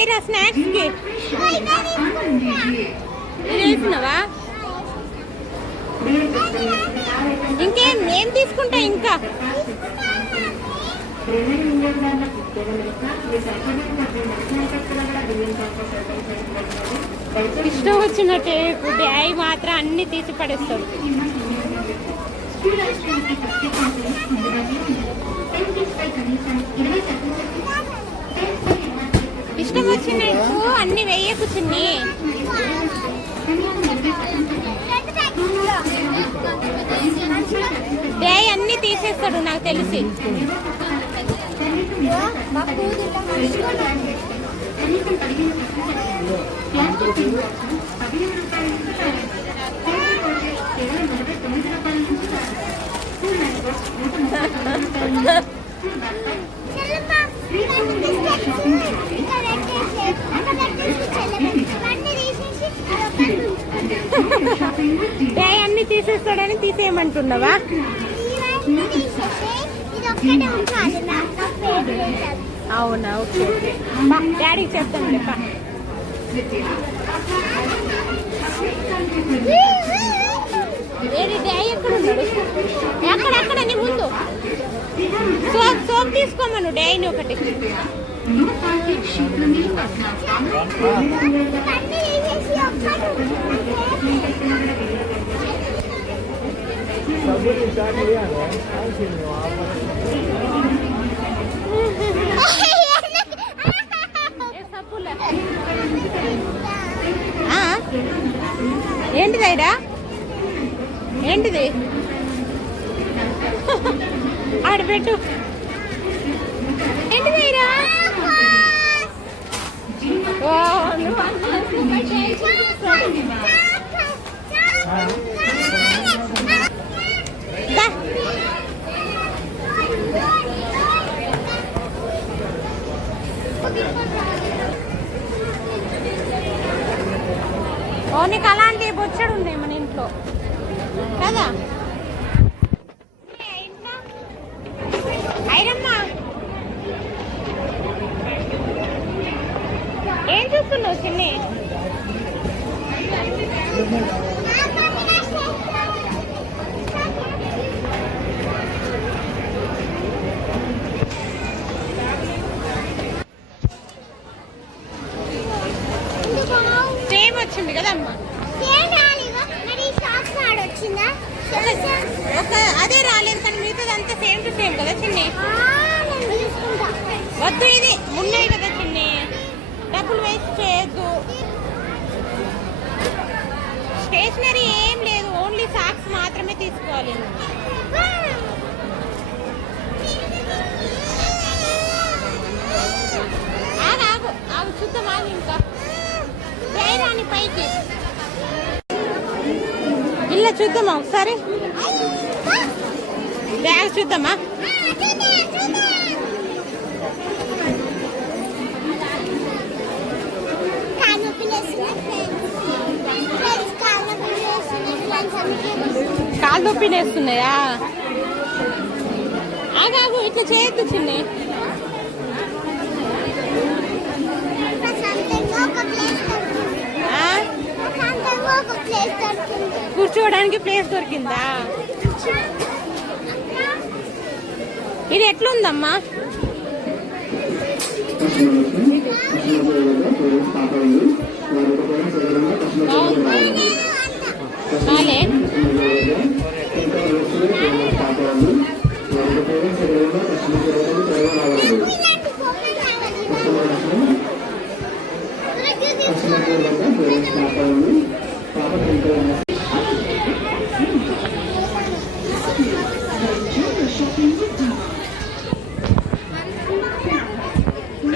Aira snacks కి వేసినవా? ఏం తీసుకుంటా ఇంకా? ఇష్టం వచ్చినట్టే డాయ్ మాత్రం అన్ని తీసి పడేస్తాడు. ఇష్టం వచ్చినట్టు అన్ని వేయకు చిన్ని. డాయ్ అన్ని తీసేస్తాడు నాకు తెలిసి. డాయ్ అన్ని తీసేస్తాడని తీసేయమంటున్నావా? అవునా, ఓకే ఓకే. డాడీకి చెప్తాను. ఏది డాయ్ ఎక్కడ ఉన్నాడు? ఎక్కడెక్కడ నీ ముందు సోప్ తీసుకోమను డాయ్ని ఒకటి. ఏంటిదైరా? ఏంటిది? ఆడబెట్టు. ఏంటిదైరా? నీకు అలాంటి బొచ్చడు ఉన్నాయి మన ఇంట్లో కదా? ఐరమ్మా, ఏం చూస్తున్నావు చిన్ని? సేమ్ వచ్చింది కదమ్మా. అదే రాలేదు కానీ మిగతాది అంతా సేమ్ టు సేమ్ కదా చిన్ని. వద్దు, ఇది ఉన్నాయి కదా చిన్ని, డబ్బులు వేస్ట్ చేయొద్దు. స్టేషనరీ ఏం లేదు, ఓన్లీ సాక్స్ మాత్రమే తీసుకోవాలి. ఆగు చూద్దాం, ఆగు ఇంకా రాని పైకి ఇలా చూద్దామా ఒకసారి? బ్యాగ్ చూద్దామా? కాళ్ళు నొప్పి వేస్తున్నాయా? ఆగాగు, ఇట్లా చేయొద్దు చిన్ని. కూర్చోవడానికి ప్లేస్ దొరికిందా? ఇది ఎట్లుందమ్మా? బాలే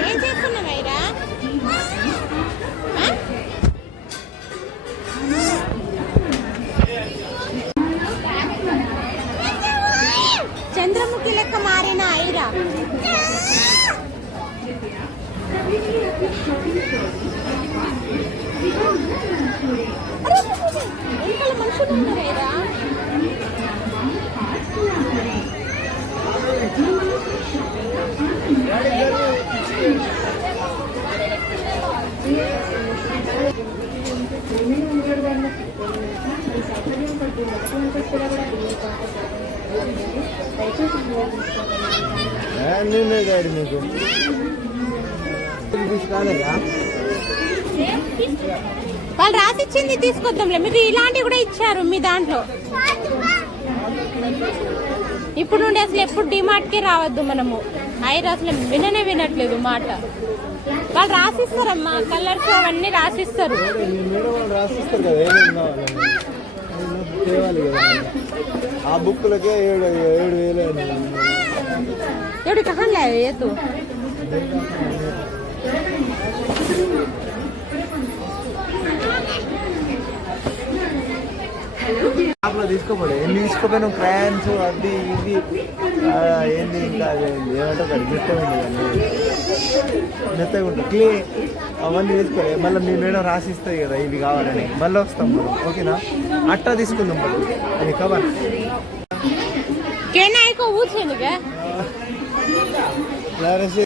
ఏం చేస్తున్నావైరా? చంద్రముఖి లెక్క మారిన ఐరా. ఇంకా మనుషులు ఉన్నారైరా? ఎన్ని ఉన్నాయి డాడీ మీకు కాలేదా? వాళ్ళు రాసిచ్చింది తీసుకొద్దాంలే. మీకు ఇలాంటివి కూడా ఇచ్చారు మీ దాంట్లో. ఇప్పుడు నుండి అసలు ఎప్పుడు డిమార్ట్కి రావద్దు మనము. ఐర్ అసలు వినట్లేదు మాట. వాళ్ళు రాసిస్తారమ్మా, కలర్స్ అవన్నీ రాసిస్తారు. రాసిస్తారు కదా, ఏమేమి కావాలని తేవాలి కదా. ఆ బుక్లకే 7,000 एवढी कहाँ लाए ये तू? షాప్లో తీసుకోపోయి ఎన్ని తీసుకోపోయినా క్రాన్స్ అది ఇది ఏంది ఇంకా ఏమంటారు మెత్తగా ఉంటుంది మెత్తగా ఉంటుంది క్లే అవన్నీ తీసుకోవాలి. మళ్ళీ మీ మేడం రాసిస్తాయి కదా ఇవి కావాలని. మళ్ళీ వస్తాం మనం, ఓకేనా? అట్టా తీసుకుందాం మరి. అది కవర్ कहना है को पूछे